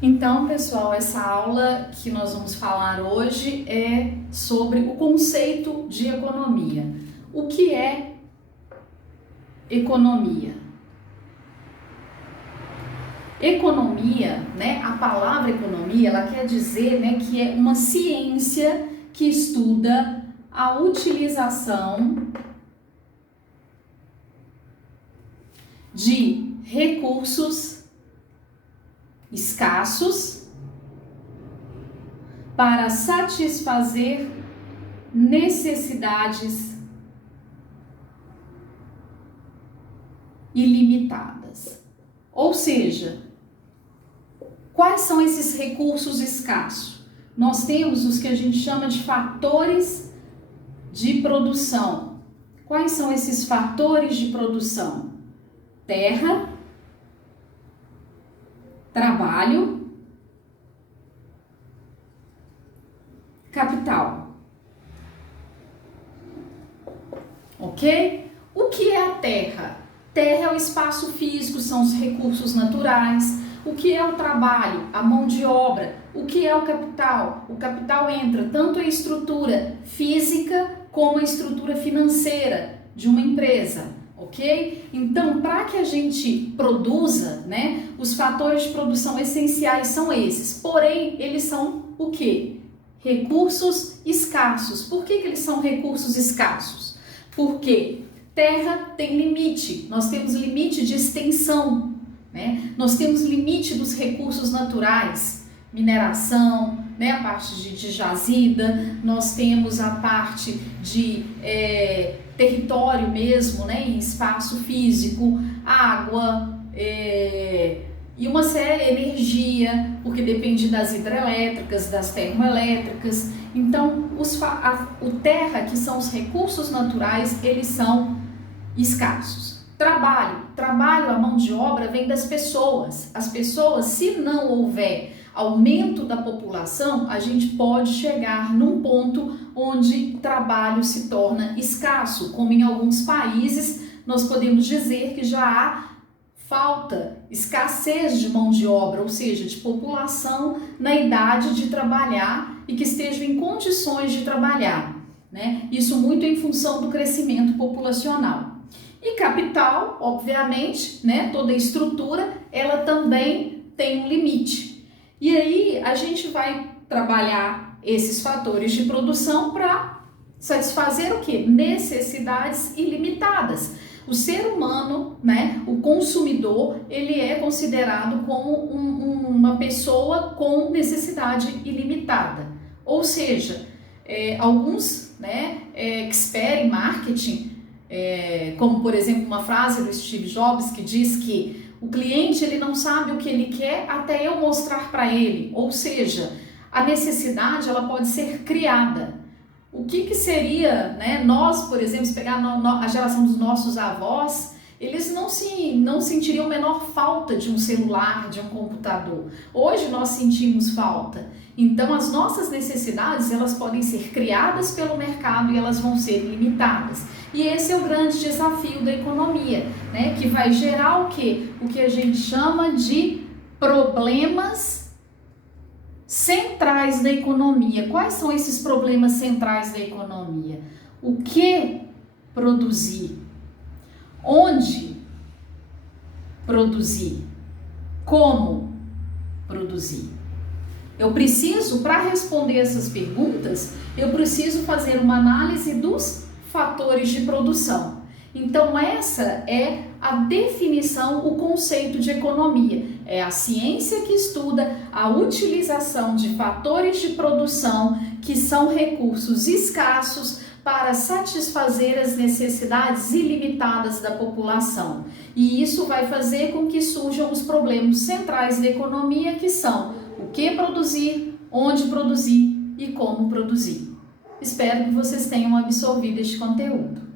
Então, pessoal, essa aula que nós vamos falar hoje é sobre o conceito de economia. O que é economia? Economia, né? A palavra economia, ela quer dizer, né, que é uma ciência que estuda a utilização de recursos escassos para satisfazer necessidades ilimitadas. Ou seja, quais são esses recursos escassos? Nós temos os que a gente chama de fatores de produção. Quais são esses fatores de produção? Terra, trabalho, capital. Ok? O que é a terra? Terra é o espaço físico, são os recursos naturais. O que é o trabalho? A mão de obra. O que é o capital? O capital entra tanto a estrutura física como a estrutura financeira de uma empresa. Ok? Então, para que a gente produza, né, os fatores de produção essenciais são esses, porém, eles são o quê? Recursos escassos. Por que eles são recursos escassos? Porque terra tem limite, nós temos limite de extensão, né? Nós temos limite dos recursos naturais, mineração, né, a parte de jazida, nós temos a parte de território mesmo, né, em espaço físico, água e uma série de energia, porque depende das hidrelétricas, das termoelétricas. Então, o terra, que são os recursos naturais, eles são escassos. Trabalho, a mão de obra vem das pessoas. As pessoas, se não houver aumento da população, a gente pode chegar num ponto onde trabalho se torna escasso, como em alguns países nós podemos dizer que já há falta, escassez de mão de obra, ou seja, de população na idade de trabalhar e que estejam em condições de trabalhar, né? Isso muito em função do crescimento populacional. E capital, obviamente, né? Toda estrutura, ela também tem um limite. E aí a gente vai trabalhar esses fatores de produção para satisfazer o quê? Necessidades ilimitadas. O ser humano, né, o consumidor, ele é considerado como uma pessoa com necessidade ilimitada. Ou seja, alguns, né, experts em marketing, como por exemplo uma frase do Steve Jobs que diz que o cliente ele não sabe o que ele quer até eu mostrar para ele. Ou seja, a necessidade ela pode ser criada. O que seria, né, nós, por exemplo, se pegar a geração dos nossos avós, eles não sentiriam a menor falta de um celular, de um computador. Hoje nós sentimos falta. Então as nossas necessidades elas podem ser criadas pelo mercado e elas vão ser limitadas. E esse é o grande desafio da economia, né, que vai gerar o quê? O que a gente chama de problemas centrais da economia. Quais são esses problemas centrais da economia? O que produzir? Onde produzir? Como produzir? Eu preciso, para responder essas perguntas, eu preciso fazer uma análise dos fatores de produção. Então, essa é a definição, o conceito de economia. É a ciência que estuda a utilização de fatores de produção que são recursos escassos para satisfazer as necessidades ilimitadas da população. E isso vai fazer com que surjam os problemas centrais da economia, que são o que produzir, onde produzir e como produzir. Espero que vocês tenham absorvido este conteúdo.